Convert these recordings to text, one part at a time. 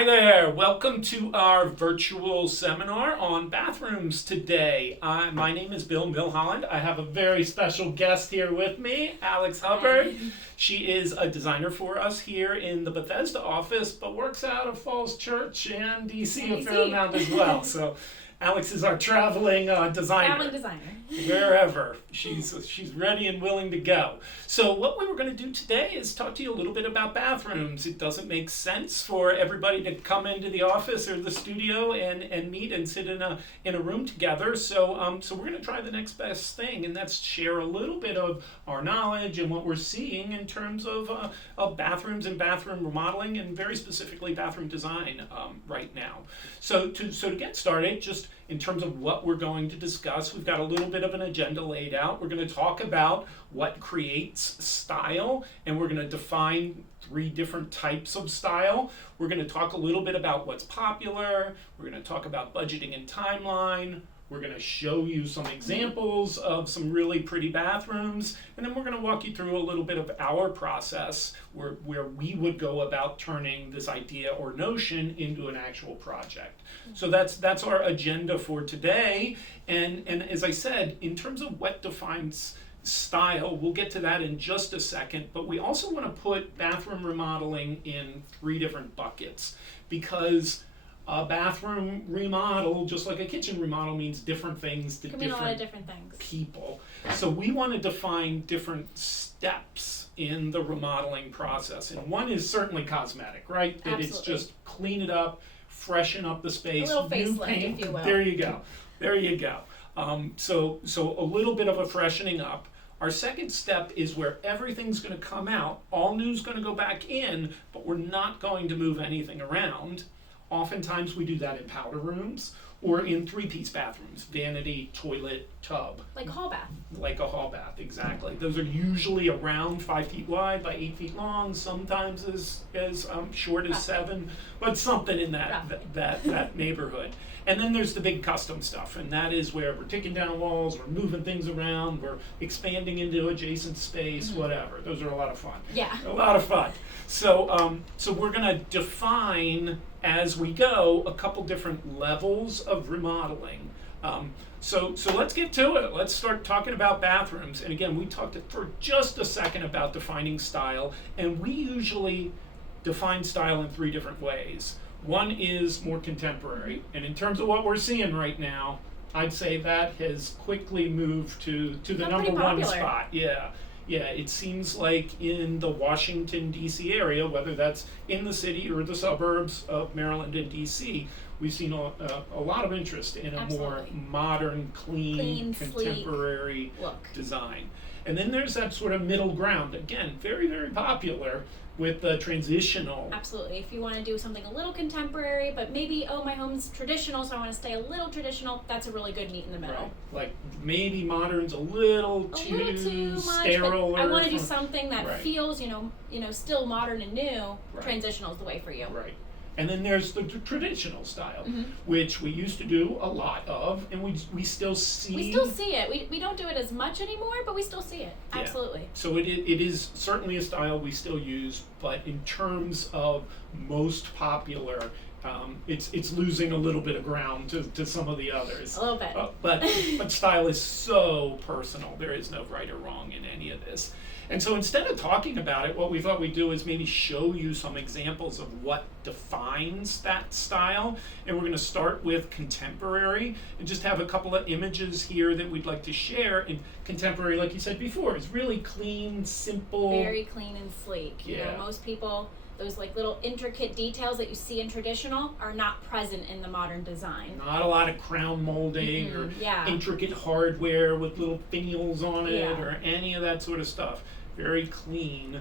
Hi there, welcome to our virtual seminar on bathrooms today. My name is Bill Millholland. I have a very special guest here with me, Alex Hubbard. She is a designer for us here in the Bethesda office, but works out of Falls Church and DC a fair amount as well. So Alex is our traveling designer. Traveling designer. Wherever. She's ready and willing to go. So what we were going to do today is talk to you a little bit about bathrooms. It doesn't make sense for everybody to come into the office or the studio and meet and sit in a room together. So we're going to try the next best thing, and that's share a little bit of our knowledge and what we're seeing in terms of bathrooms and bathroom remodeling, and very specifically bathroom design right now. So to get started, just in terms of what we're going to discuss, we've got a little bit of an agenda laid out. We're going to talk about what creates style, and we're going to define 3 different types of style. We're going to talk a little bit about what's popular. We're going to talk about budgeting and timeline. We're going to show you some examples of some really pretty bathrooms, and then we're going to walk you through a little bit of our process where we would go about turning this idea or notion into an actual project. So that's our agenda for today, and as I said, in terms of what defines style, we'll get to that in just a second, but we also want to put bathroom remodeling in 3 different buckets, because a bathroom remodel, just like a kitchen remodel, means different things to different things. People. So we want to define different steps in the remodeling process. And one is certainly cosmetic, right? That Absolutely. It's just clean it up, freshen up the space. A little new facelift, paint. if you will. There you go. There you go. So a little bit of a freshening up. Our second step is where everything's going to come out, all new's going to go back in, but we're not going to move anything around. Oftentimes we do that in powder rooms or in 3-piece bathrooms, vanity, toilet, tub. Like a hall bath. Like a hall bath, exactly. Those are usually around 5 feet wide by 8 feet long, sometimes as short as 7, but something in that neighborhood. And then there's the big custom stuff, and that is where we're taking down walls, we're moving things around, we're expanding into adjacent space, whatever. Those are a lot of fun. Yeah. A lot of fun. So we're going to define as we go a couple different levels of remodeling. So let's get to it. Let's start talking about bathrooms. And again, we talked for just a second about defining style, and we usually define style in 3 different ways. One is more contemporary, and in terms of what we're seeing right now, I'd say that has quickly moved to the number 1 spot. Yeah, it seems like in the Washington, D.C. area, whether that's in the city or the suburbs of Maryland and D.C., we've seen a lot of interest in a more modern, clean contemporary design. And then there's that sort of middle ground, again, very, very popular with the transitional. Absolutely. If you want to do something a little contemporary, but maybe, my home's traditional, so I want to stay a little traditional, that's a really good meet in the middle. Right. Like maybe modern's a little too sterile. I want to do something that feels, still modern and new. Right. Transitional is the way for you. Right. And then there's the traditional style, which we used to do a lot of, and we still see. We still see it. We don't do it as much anymore, but we still see it. Yeah. Absolutely. So it is certainly a style we still use, but in terms of most popular, it's losing a little bit of ground to some of the others. A little bit. But style is so personal. There is no right or wrong in any of this. And so instead of talking about it, what we thought we'd do is maybe show you some examples of what defines that style. And we're going to start with contemporary and just have a couple of images here that we'd like to share. And contemporary, like you said before, is really clean, simple. Very clean and sleek. Yeah. Most people, those like little intricate details that you see in traditional are not present in the modern design. Not a lot of crown molding or intricate hardware with little finials on it or any of that sort of stuff. Very clean.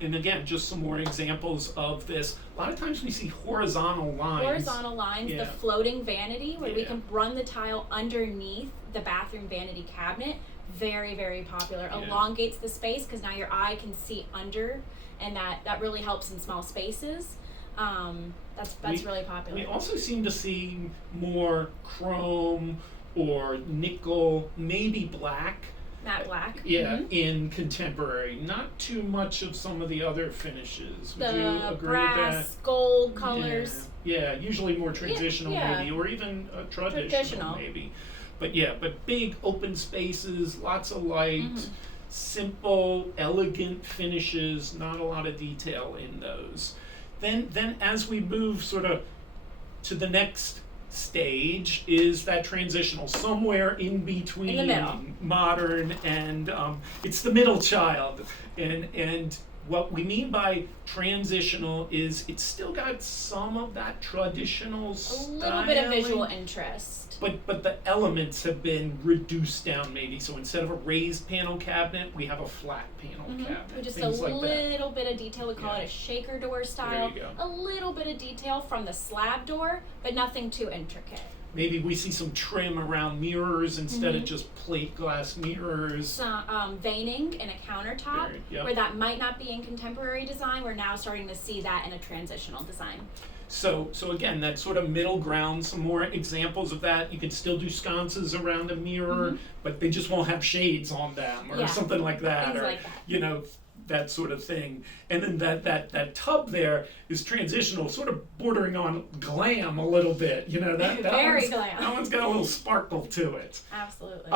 And again, just some more examples of this. A lot of times we see horizontal lines. The floating vanity, where we can run the tile underneath the bathroom vanity cabinet. Very, very popular. Elongates the space because now your eye can see under, and that really helps in small spaces. That's really popular. We also seem to see more chrome or nickel, maybe black. Matte black. Yeah, in contemporary. Not too much of some of the other finishes. Would you The agree brass, with gold colors. that? Yeah, usually more traditional yeah. maybe, or even traditional Traditional. maybe. But yeah, but big open spaces, lots of light, simple, elegant finishes, not a lot of detail in those. Then as we move sort of to the next stage is that transitional, somewhere in between In the middle. modern and it's the middle child. And what we mean by transitional is it's still got some of that traditional A little bit of visual styling, interest. but the elements have been reduced down maybe. So instead of a raised panel cabinet, we have a flat panel cabinet. With just a things like that. little bit of detail. We call Yeah. it a shaker door style. you go. A little bit of detail from the slab door, but nothing too intricate. Maybe we see some trim around mirrors instead of just plate glass mirrors. Some veining in a countertop, Yep. where that might not be in contemporary design. We're now starting to see that in a transitional design. So again, that sort of middle ground, some more examples of that. You can still do sconces around a mirror, but they just won't have shades on them or Yeah. something like that. Things or, like that. you know, that sort of thing. And then that tub there is transitional, sort of bordering on glam a little bit. You know, that Very one's, glam. That one's got a little sparkle to it. Absolutely.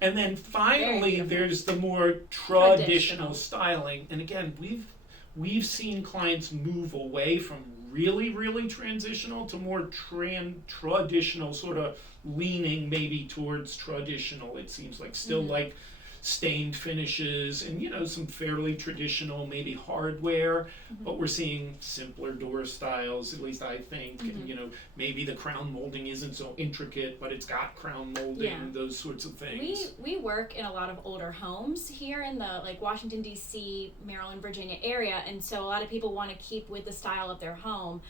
And then finally, beautiful. there's the more traditional Traditional. styling. And again, we've seen clients move away from really transitional to more traditional, sort of leaning maybe towards traditional. It seems like still like stained finishes and, you know, some fairly traditional maybe hardware, but we're seeing simpler door styles, at least I think. And, you know, maybe the crown molding isn't so intricate, but it's got crown molding, Yeah. those sorts of things. We work in a lot of older homes here in the like Washington D.C., Maryland, Virginia area, and so a lot of people want to keep with the style of their home.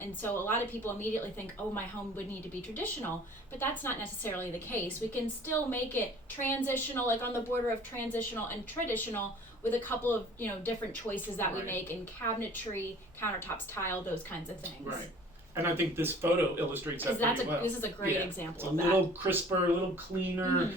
And so a lot of people immediately think, oh, my home would need to be traditional, but that's not necessarily the case. We can still make it transitional, like on the border of transitional and traditional, with a couple of, you know, different choices that we Right. make in cabinetry, countertops, tile, those kinds of things. Right. And I think this photo illustrates that Because pretty well. this is a great Yeah. example It's a of that. little crisper, a little cleaner,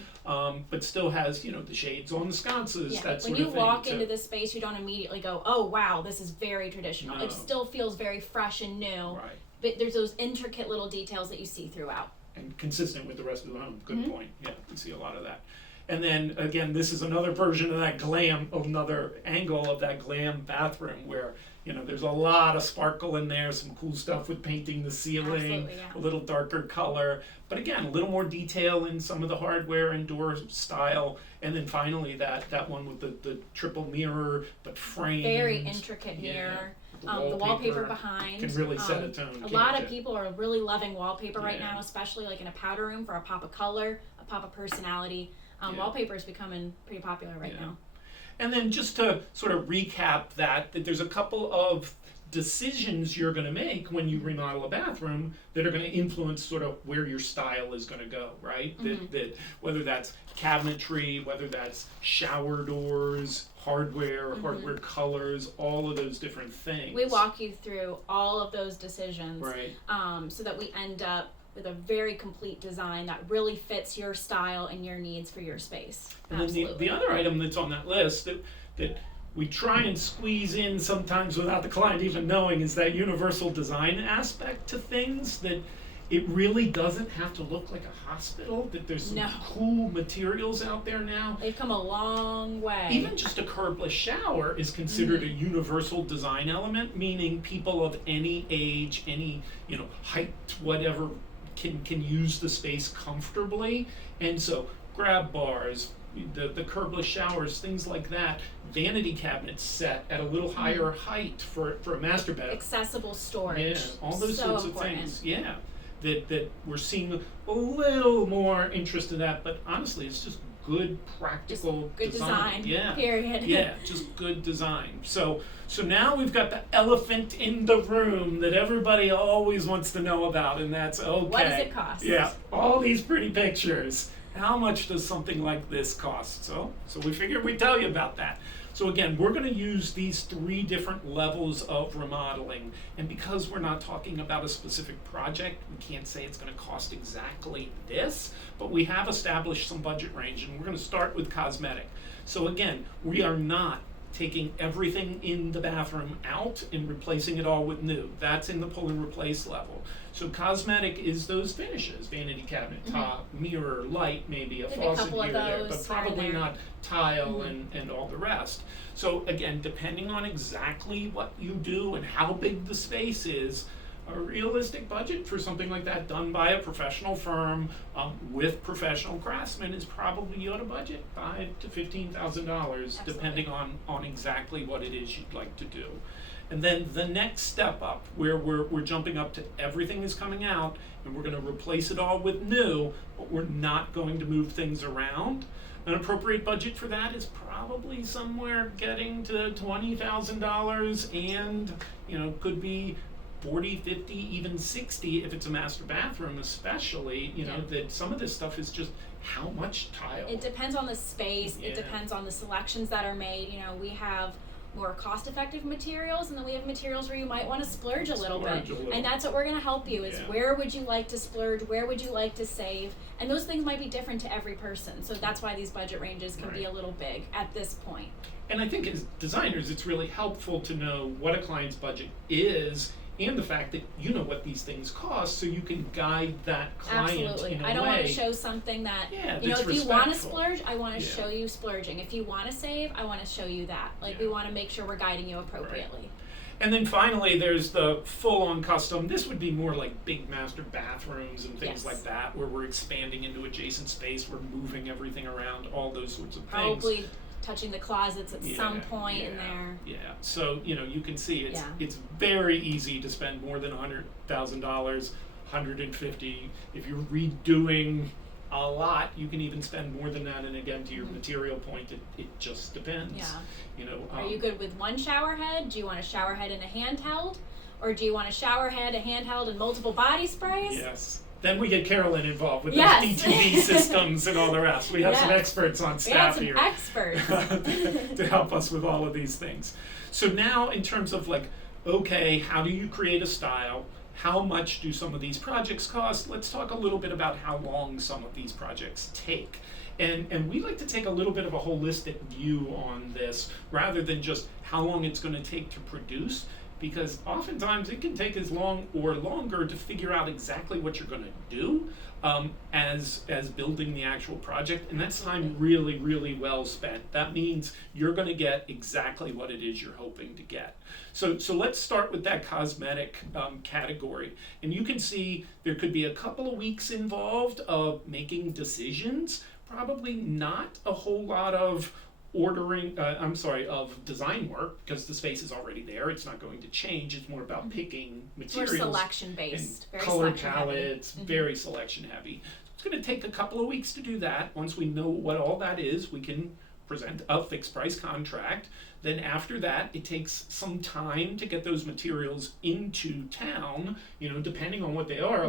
but still has, you know, the shades on the sconces, Yeah, that when sort you of thing. walk So- into this space, you don't immediately go, "Oh wow, this is very traditional." No. It still feels very fresh and new, Right. but there's those intricate little details that you see throughout. And consistent with the rest of the home. Good point. Yeah, we see a lot of that. And then again, this is another version of that glam, another angle of that glam bathroom where, you know, there's a lot of sparkle in there, some cool stuff with painting the ceiling, Absolutely, yeah. a little darker color, but again, a little more detail in some of the hardware and door style. And then finally that one with the triple mirror, but framed. Very intricate Yeah. mirror. The The wallpaper wallpaper behind can really set a tone, A can't lot it? of people are really loving wallpaper right Yeah. now, especially like in a powder room for a pop of color, a pop of personality. Yeah. Wallpaper is becoming pretty popular right Yeah. now. And then just to sort of recap that there's a couple of decisions you're going to make when you remodel a bathroom that are going to influence sort of where your style is going to go, right? That whether that's cabinetry, whether that's shower doors, hardware colors, all of those different things. We walk you through all of those decisions, Right. so that we end up with a very complete design that really fits your style and your needs for your space. And then Absolutely. the other item that's on that list that we try and squeeze in sometimes without the client even knowing is that universal design aspect to things, that it really doesn't have to look like a hospital, that there's some No. cool materials out there now. They've come a long way. Even just a curbless shower is considered a universal design element, meaning people of any age, any, you know, height, whatever, can use the space comfortably. And so grab bars, the curbless showers, things like that, vanity cabinets set at a little higher height for a master bed. accessible storage. Yeah, all those so sorts important. of things. Yeah, that we're seeing a little more interest in that, but honestly, it's just good practical Good design. Yeah. Period. Yeah, just good design. So now we've got the elephant in the room that everybody always wants to know about, and that's okay. What does it cost? Yeah, all these pretty pictures. how much does something like this cost? So we figured we'd tell you about that. So again, we're going to use these 3 different levels of remodeling, and because we're not talking about a specific project, we can't say it's going to cost exactly this, but we have established some budget range, and we're going to start with cosmetic. So again, we are not taking everything in the bathroom out and replacing it all with new. That's in the pull and replace level. So cosmetic is those finishes: vanity cabinet, top, mirror, light, maybe a faucet here or there, but probably not tile and all the rest. So again, depending on exactly what you do and how big the space is, a realistic budget for something like that done by a professional firm with professional craftsmen is probably, you ought to budget $5,000 to $15,000, depending on exactly what it is you'd like to do. And then the next step up, where we're jumping up to everything is coming out and we're going to replace it all with new, but we're not going to move things around. An appropriate budget for that is probably somewhere getting to $20,000, and could be 40, 50, even 60 if it's a master bathroom, especially, that some of this stuff is just how much tile. It depends on the space, it depends on the selections that are made. We have more cost-effective materials, and then we have materials where you might want to splurge a little bit. And that's what we're going to help you is where would you like to splurge, where would you like to save, and those things might be different to every person. So that's why these budget ranges can be a little big at this point. And I think as designers, it's really helpful to know what a client's budget is, and the fact that you know what these things cost, so you can guide that client. Absolutely. In a I don't way. want to show something that, that's if you want to respectful. splurge, I want to show you splurging. If you want to save, I want to show you that. We want to make sure we're guiding you appropriately. Right. And then finally, there's the full-on custom. This would be more like big master bathrooms and things like that, where we're expanding into adjacent space, we're moving everything around, all those sorts of things. Probably touching the closets at some point in there. Yeah, so you can see it's very easy to spend more than $100,000, $150,000. If you're redoing a lot, you can even spend more than that. And again, to your material point, it just depends. Yeah. Are you good with one shower head? Do you want a shower head and a handheld, or do you want a shower head, a handheld, and multiple body sprays? Yes. Then we get Carolyn involved with those DTV systems and all the rest. We have some experts on staff here. Experts. to help us with all of these things. So now in terms of okay, how do you create a style? How much do some of these projects cost? Let's talk a little bit about how long some of these projects take. And we like to take a little bit of a holistic view on this rather than just how long it's going to take to produce, because oftentimes it can take as long or longer to figure out exactly what you're going to do as building the actual project, and that's time really, really well spent. That means you're going to get exactly what it is you're hoping to get. So let's start with that cosmetic category, and you can see there could be a couple of weeks involved of making decisions, probably not a whole lot of of design work, because the space is already there. It's not going to change. It's more about picking materials. More selection based. Very color palettes, very selection heavy. It's going to take a couple of weeks to do that. Once we know what all that is, we can present a fixed price contract. Then after that, it takes some time to get those materials into town, depending on what they are.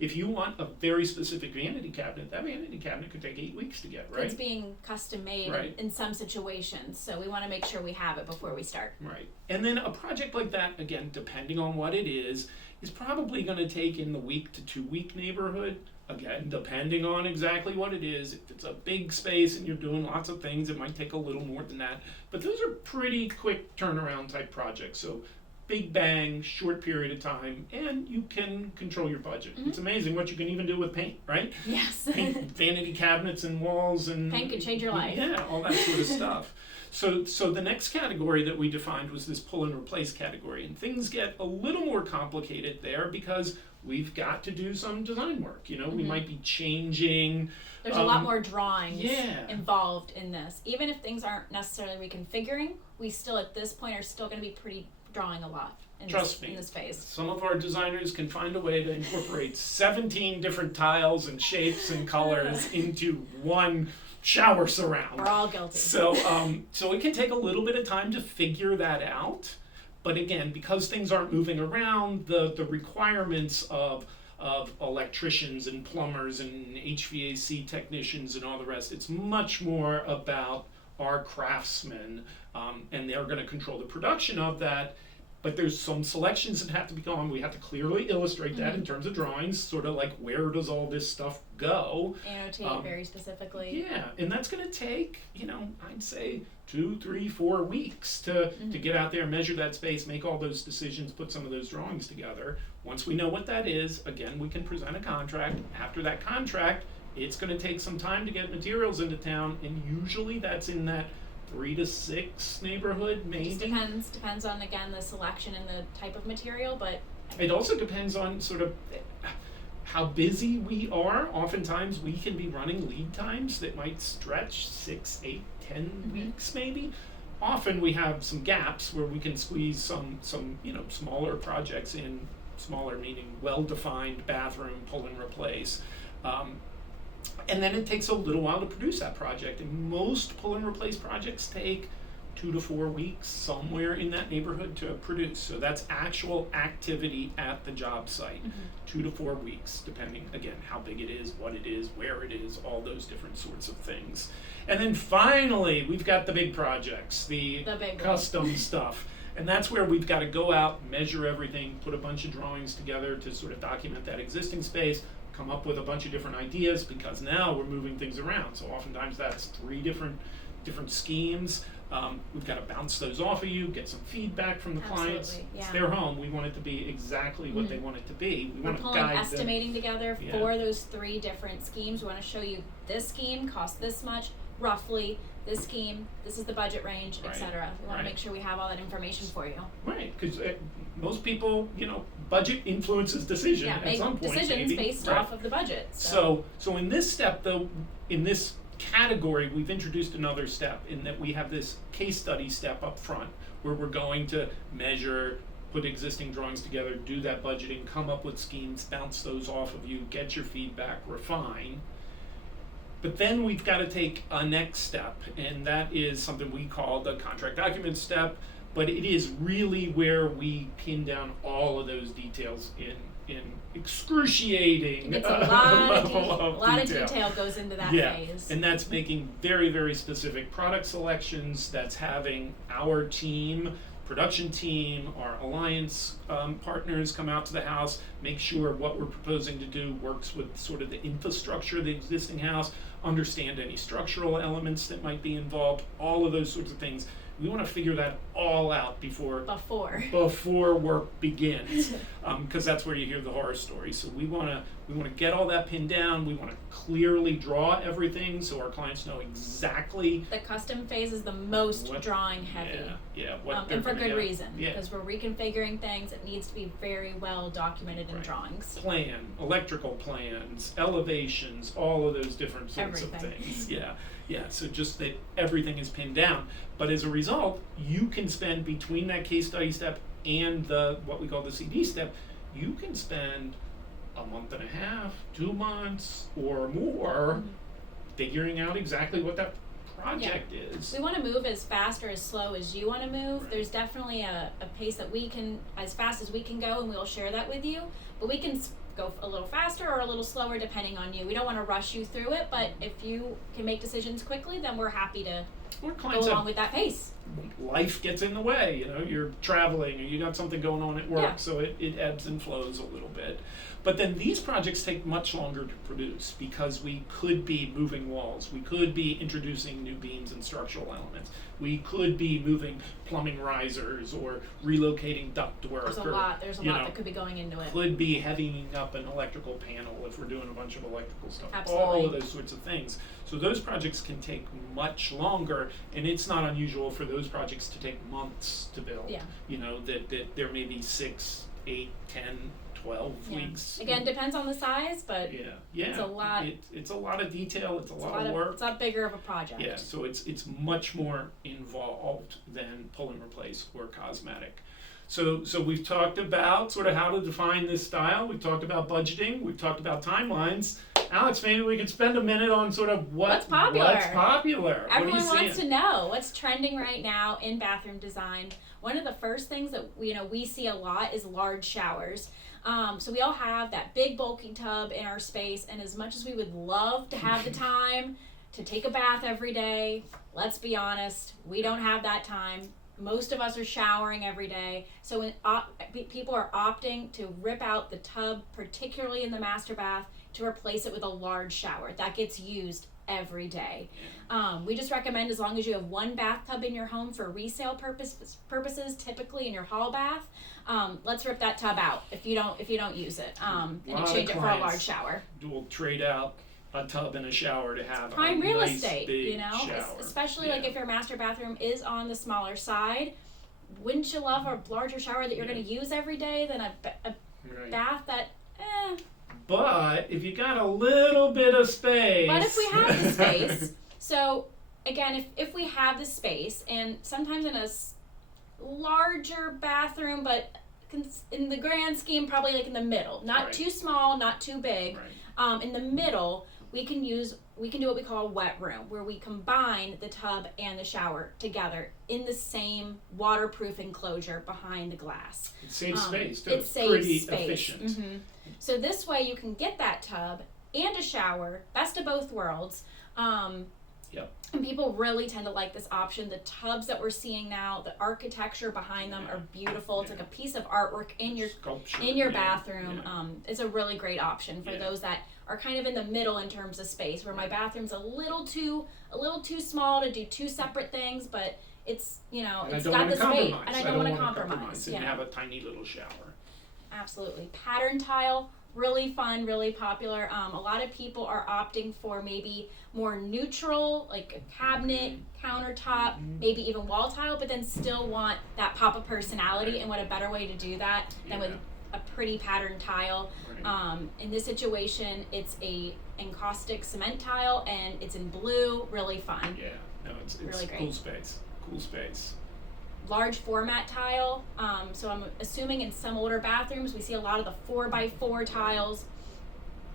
If you want a very specific vanity cabinet, that vanity cabinet could take 8 weeks to get, right? It's being custom made in some situations, so we want to make sure we have it before we start. Right. And then a project like that, again, depending on what it is probably going to take in the week to 2 week neighborhood. Again, depending on exactly what it is. If it's a big space and you're doing lots of things, it might take a little more than that. But those are pretty quick turnaround type projects. So big bang, short period of time, and you can control your budget. It's amazing what you can even do with paint, right? Yes. Paint vanity cabinets and walls and... Paint can change your life. Yeah, all that sort of stuff. So the next category that we defined was this pull and replace category. And things get a little more complicated there because we've got to do some design work. We might be changing. There's a lot more drawings involved in this. Even if things aren't necessarily reconfiguring, we still at this point are still going to be drawing a lot in this phase. Some of our designers can find a way to incorporate 17 different tiles and shapes and colors into one shower surround. We're all guilty. So it can take a little bit of time to figure that out. But again, because things aren't moving around, the requirements of of electricians and plumbers and HVAC technicians and all the rest. It's much more about our craftsmen, and they're going to control the production of that. But there's some selections that have to be gone. We have to clearly illustrate that in terms of drawings, sort of like where does all this stuff go. Annotate very specifically. Yeah, and that's going to take, I'd say 2, 3, 4 weeks to get out there, measure that space, make all those decisions, put some of those drawings together. Once we know what that is, again, we can present a contract. After that contract, it's going to take some time to get materials into town, and usually that's in that 3 to 6 neighborhood, maybe. Just depends on, again, the selection and the type of material, but it also depends on sort of how busy we are. Oftentimes we can be running lead times that might stretch 6, 8, 10 weeks maybe. Often we have some gaps where we can squeeze some smaller projects in, smaller meaning well-defined bathroom, pull and replace. And then it takes a little while to produce that project. And most pull and replace projects take 2 to 4 weeks, somewhere in that neighborhood, to produce. So that's actual activity at the job site. 2 to 4 weeks, depending, again, how big it is, what it is, where it is, all those different sorts of things. And then finally, we've got the big projects, the big custom stuff. And that's where we've got to go out, measure everything, put a bunch of drawings together to sort of document that existing space, come up with a bunch of different ideas, because now we're moving things around. So oftentimes that's 3 different schemes. We've got to bounce those off of you, get some feedback from the clients. Yeah. It's their home. We want it to be exactly what they want it to be. We're pulling estimating together for those 3 different schemes. We want to show you this scheme costs this much, roughly. This scheme, this is the budget range, etc. We want to make sure we have all that information for you. Right, because most people, budget influences decision at some point. Make decisions based off of the budget. So in this step, though, in this category, we've introduced another step in that we have this case study step up front, where we're going to measure, put existing drawings together, do that budgeting, come up with schemes, bounce those off of you, get your feedback, refine. But then we've got to take a next step, and that is something we call the contract document step, but it is really where we pin down all of those details in excruciating it's a lot of detail goes into that phase. And that's making very, very specific product selections, that's having our team, production team, our alliance partners come out to the house, make sure what we're proposing to do works with sort of the infrastructure of the existing house, understand any structural elements that might be involved, all of those sorts of things. We want to figure that all out before work begins, because that's where you hear the horror stories. So we want to get all that pinned down. We want to clearly draw everything so our clients know exactly. The custom phase is the most drawing heavy. And for good reason, because we're reconfiguring things. It needs to be very well documented in drawings. Electrical plans, elevations, all of those different sorts of things. So just that everything is pinned down. But as a result, you can spend between that case study step and the what we call the CD step, you can spend a month and a half, 2 months, or more figuring out exactly what that project is. We want to move as fast or as slow as you want to move. There's definitely a pace that we can, as fast as we can go, and we'll share that with you. But we can go a little faster or a little slower depending on you. We don't want to rush you through it, but if you can make decisions quickly, then we're happy to go along with that pace. Life gets in the way, you're traveling or you got something going on at work, so it ebbs and flows a little bit. But then these projects take much longer to produce because we could be moving walls, we could be introducing new beams and structural elements, we could be moving plumbing risers or relocating ductwork. There's a lot that could be going into it. Could be heavying up an electrical panel if we're doing a bunch of electrical stuff. Absolutely. All of those sorts of things. So those projects can take much longer, and it's not unusual for those projects to take months to build. That there may be 6, 8, 10, 12 weeks. Again, depends on the size, but it's a lot. It's a lot of detail. It's a lot of work. It's a lot bigger of a project. Yeah, so it's much more involved than pull and replace or cosmetic. So we've talked about sort of how to define this style. We've talked about budgeting. We've talked about timelines. Alex, maybe we could spend a minute on sort of what's popular. Everyone what are you wants to know what's trending right now in bathroom design. One of the first things that we see a lot is large showers. So we all have that big bulky tub in our space, and as much as we would love to have the time to take a bath every day, let's be honest, we don't have that time. Most of us are showering every day, so when people are opting to rip out the tub, particularly in the master bath, to replace it with a large shower that gets used every day. We just recommend, as long as you have one bathtub in your home for resale purposes, typically in your hall bath, let's rip that tub out if you don't use it, and exchange it for a large shower. We'll trade out a tub and a shower to have prime real nice estate, big shower. Especially like if your master bathroom is on the smaller side. Wouldn't you love a larger shower that you're going to use every day than a bath that But if you got a little bit of space. But if we have the space, so again, if we have the space, and sometimes in a larger bathroom, but in the grand scheme, probably like in the middle, not too small, not too big. In the middle, we can do what we call a wet room, where we combine the tub and the shower together in the same waterproof enclosure behind the glass. It saves space, too. It saves pretty space. Efficient. Mm-hmm. So this way you can get that tub and a shower, best of both worlds. And people really tend to like this option. The tubs that we're seeing now, the architecture behind them are beautiful. It's like a piece of artwork in your Sculpture. in your bathroom. It's a really great option for those that are kind of in the middle in terms of space, where my bathroom's a little too small to do two separate things, but it's it's got the space, and I don't want to compromise. And have a tiny little shower. Absolutely. Pattern tile, really fun, really popular. A lot of people are opting for maybe more neutral, like a cabinet, countertop, maybe even wall tile, but then still want that pop of personality. And what a better way to do that than with a pretty pattern tile. In this situation, it's a encaustic cement tile, and it's in blue. Really fun. Yeah, no, it's really great. Cool space. Large format tile. So I'm assuming in some older bathrooms we see a lot of the 4x4 tiles.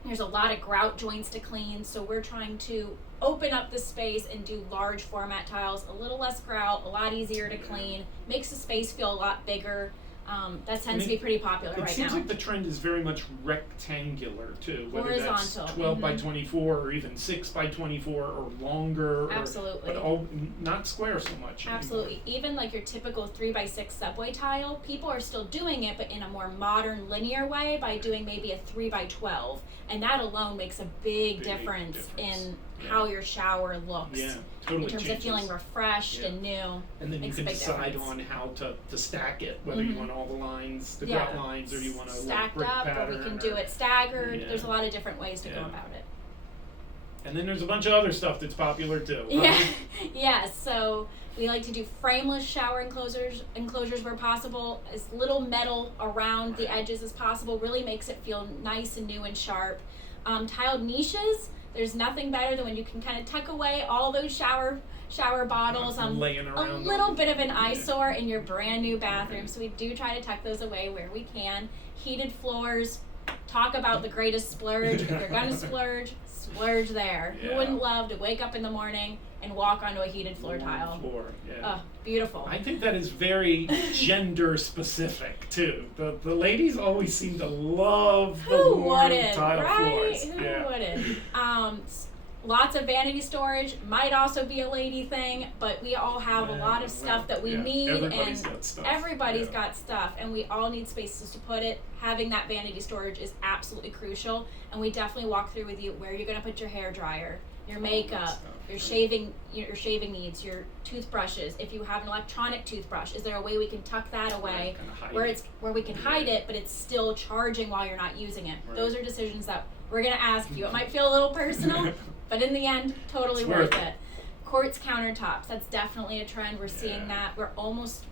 There's a lot of grout joints to clean, so we're trying to open up the space and do large format tiles. A little less grout, a lot easier to clean, makes the space feel a lot bigger. That tends to be pretty popular right now. It seems like the trend is very much rectangular too, whether horizontal. That's 12 by 24 or even 6 by 24 or longer. Absolutely. But not square so much. Absolutely. Anymore. Even like your typical 3x6 subway tile, people are still doing it, but in a more modern linear way by doing maybe a 3x12. And that alone makes a big difference in how your shower looks. Yeah, totally. In terms of feeling refreshed and new. And then you can decide on how to stack it, whether you want all the lines, the grout lines, or you want to stacked brick up, pattern, or we can do it staggered. There's a lot of different ways to go about it. And then there's a bunch of other stuff that's popular too. So we like to do frameless shower enclosures where possible. As little metal around the edges as possible really makes it feel nice and new and sharp. Tiled niches, there's nothing better than when you can kind of tuck away all those shower bottles. Laying around a little bit of an eyesore in your brand new bathroom. So we do try to tuck those away where we can. Heated floors, talk about the greatest splurge. If you're gonna splurge there. Who wouldn't love to wake up in the morning and walk onto a heated floor tile? Beautiful. I think that is very gender specific too. The ladies always seem to love the warm tile floors. Who wouldn't? Lots of vanity storage might also be a lady thing, but we all have a lot of stuff that we need, everybody's and got stuff. Everybody's got stuff, and we all need spaces to put it. Having that vanity storage is absolutely crucial, and we definitely walk through with you where you're going to put your hair dryer, your makeup, your shaving needs, your toothbrushes. If you have an electronic toothbrush, is there a way we can tuck that away where we can hide it, but it's still charging while you're not using it? Those are decisions that we're going to ask you. It might feel a little personal, but in the end, totally worth it. Quartz countertops, that's definitely a trend. We're seeing that. We're almost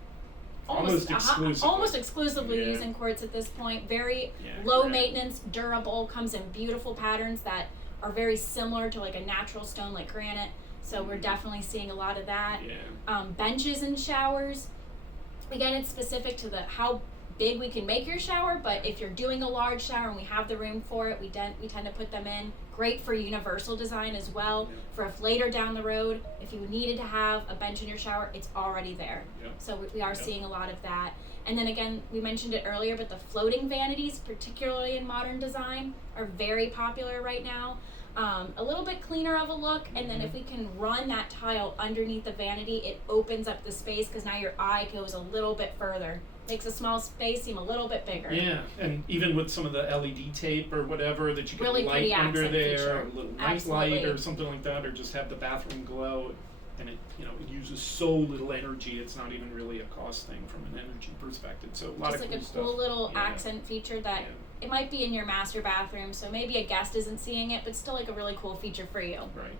exclusively using quartz at this point. Very low maintenance, durable, comes in beautiful patterns that are very similar to like a natural stone like granite. So we're definitely seeing a lot of that. Benches and showers. Again, it's specific to how big we can make your shower, but if you're doing a large shower and we have the room for it, we tend to put them in. Great for universal design as well, for if later down the road, if you needed to have a bench in your shower, it's already there. So we are seeing a lot of that. And then again, we mentioned it earlier, but the floating vanities, particularly in modern design, are very popular right now. A little bit cleaner of a look, and then if we can run that tile underneath the vanity, it opens up the space because now your eye goes a little bit further. Makes a small space seem a little bit bigger. Yeah, and even with some of the LED tape or whatever that you can really light under there, feature. or a little night light or something like that, or just have the bathroom glow, and it it uses so little energy. It's not even really a cost thing from an energy perspective. So a lot just of like cool a cool stuff. little accent feature that it might be in your master bathroom, so maybe a guest isn't seeing it, but still like a really cool feature for you. Right.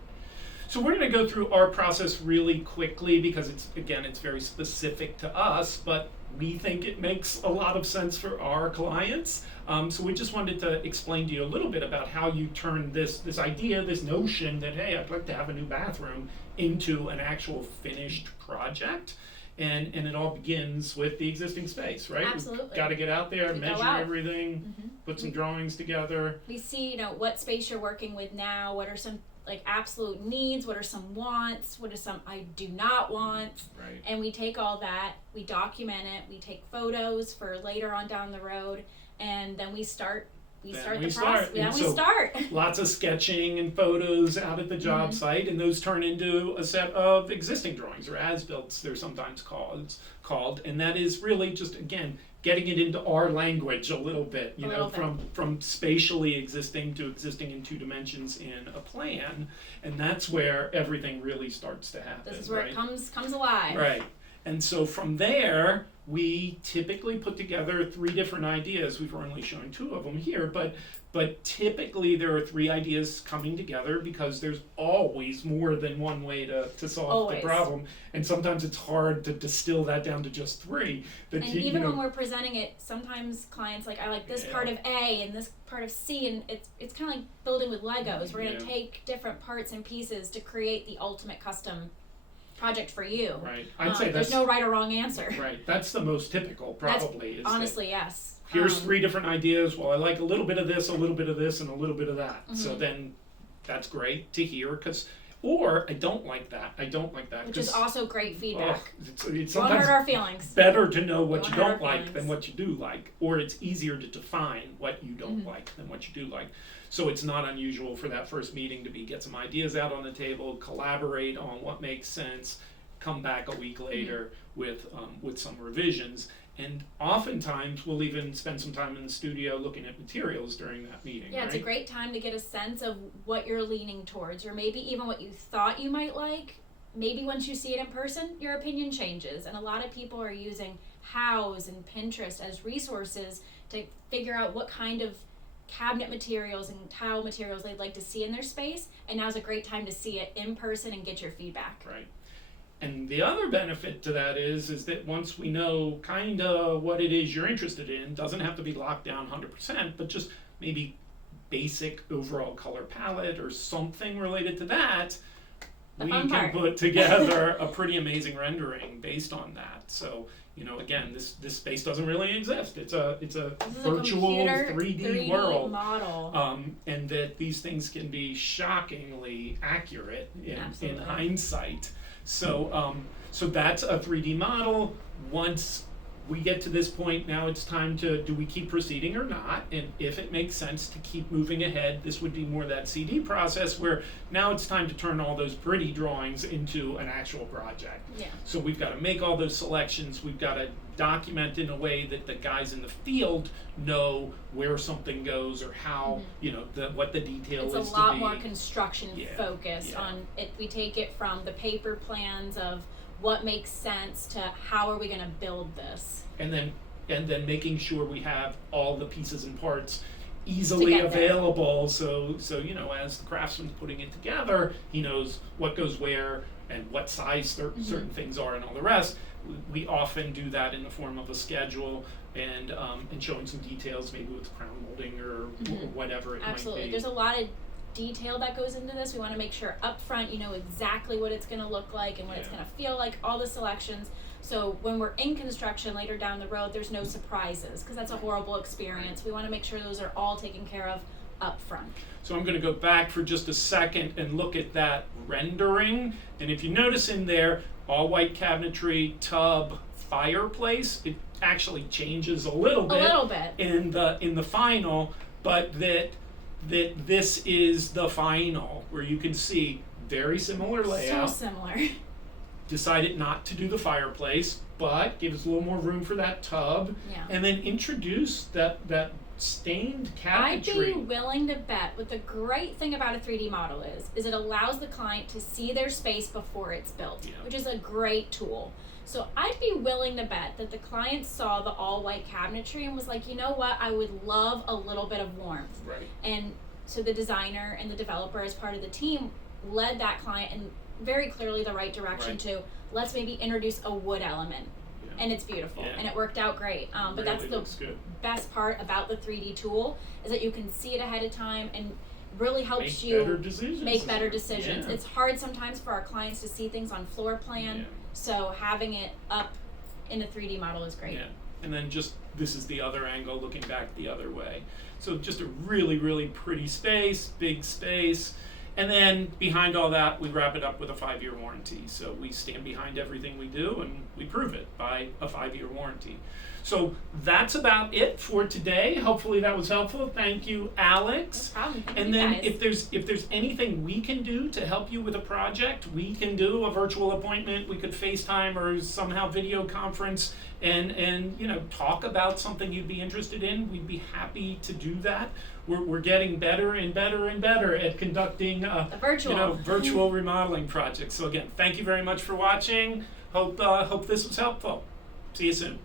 So we're going to go through our process really quickly because it's very specific to us, but we think it makes a lot of sense for our clients. So we just wanted to explain to you a little bit about how you turn this idea, this notion that, hey, I'd like to have a new bathroom, into an actual finished project. And it all begins with the existing space, right? Absolutely. We've got to get out there, measure everything, Mm-hmm. put some drawings together. We see, what space you're working with now, what are some like absolute needs, what are some wants, what are some I do not want. Right. And we take all that, we document it, we take photos for later on down the road, and then we start the process. Then we start. Lots of sketching and photos out at the job site, and those turn into a set of existing drawings, or as-built, they're sometimes called, and that is really just, again, getting it into our language a little bit, from spatially existing to existing in 2 dimensions in a plan, and that's where everything really starts to happen. This is where it comes alive. Right. And so from there, we typically put together 3 different ideas. We've only shown 2 of them here, but typically there are 3 ideas coming together because there's always more than one way to solve the problem. And sometimes it's hard to distill that down to just 3. And even when we're presenting it, sometimes clients I like this part of A and this part of C, and it's kind of like building with Legos. We're going to take different parts and pieces to create the ultimate custom project for you. Right. I'd say there's no right or wrong answer. Right. That's the most typical, probably. Honestly, yes. Here's 3 different ideas. Well, I like a little bit of this, a little bit of this, and a little bit of that. So then that's great to hear, or I don't like that. Which is also great feedback. It's won't hurt our feelings. Better to know what you don't like than what you do like, or it's easier to define what you don't like than what you do like. So it's not unusual for that first meeting to get some ideas out on the table, collaborate on what makes sense, come back a week later with some revisions. And oftentimes we'll even spend some time in the studio looking at materials during that meeting. Yeah, right? It's a great time to get a sense of what you're leaning towards, or maybe even what you thought you might like. Maybe once you see it in person, your opinion changes. And a lot of people are using Houzz and Pinterest as resources to figure out what kind of cabinet materials and tile materials they'd like to see in their space. And now's a great time to see it in person and get your feedback. Right. And the other benefit to that is that once we know kind of what it is you're interested in, doesn't have to be locked down 100%, but just maybe basic overall color palette or something related to that, we can put together a pretty amazing rendering based on that. So, again, this space doesn't really exist. It's a virtual 3D world model. and that these things can be shockingly accurate in hindsight. So that's a 3D model. Once we get to this point, now it's time to, do we keep proceeding or not? And if it makes sense to keep moving ahead, this would be more that CD process where now it's time to turn all those pretty drawings into an actual project. Yeah. So we've got to make all those selections. We've got to document in a way that the guys in the field know where something goes or how, what the detail is to be. It's a lot more construction focused on it. We take it from the paper plans of what makes sense to how are we going to build this, and then making sure we have all the pieces and parts easily available. So as the craftsman's putting it together, he knows what goes where and what size certain things are and all the rest. We often do that in the form of a schedule and showing some details, maybe with crown molding or whatever it might be. There's a lot of detail that goes into this. We want to make sure up front you know exactly what it's going to look like and what it's going to feel like, all the selections. So when we're in construction later down the road, there's no surprises, because that's a horrible experience. We want to make sure those are all taken care of up front. So I'm going to go back for just a second and look at that rendering. And if you notice in there, all white cabinetry, tub, fireplace, it actually changes a little bit in the final, but that this is the final, where you can see very similar layout. So similar. Decided not to do the fireplace, but give us a little more room for that tub. Yeah. And then introduce that stained I'd cabinetry. be willing to bet what the great thing about a 3D model is it allows the client to see their space before it's built, Yeah. which is a great tool. So I'd be willing to bet that the client saw the all white cabinetry and was like, you know what, I would love a little bit of warmth. Right. And so the designer and the developer, as part of the team, led that client in very clearly the right direction Right. to let's maybe introduce a wood element. Yeah. And it's beautiful, Yeah. and it worked out great. But Really that's the looks good. best part about the 3D tool is that you can see it ahead of time and really helps Make you better decisions. make better decisions. Yeah. It's hard sometimes for our clients to see things on floor plan, Yeah. so having it up in a 3D model is great. Yeah. And then just, this is the other angle, looking back the other way. So just a really, really pretty space, big space. And then behind all that, we wrap it up with a 5-year warranty. So we stand behind everything we do, and we prove it by a 5-year warranty. So that's about it for today. Hopefully that was helpful. Thank you, Alex. No problem. Thank And you then guys. if there's anything we can do to help you with a project, we can do a virtual appointment. We could FaceTime or somehow video conference and talk about something you'd be interested in. We'd be happy to do that. We're getting better and better and better at conducting virtual remodeling projects. So again, thank you very much for watching. Hope this was helpful. See you soon.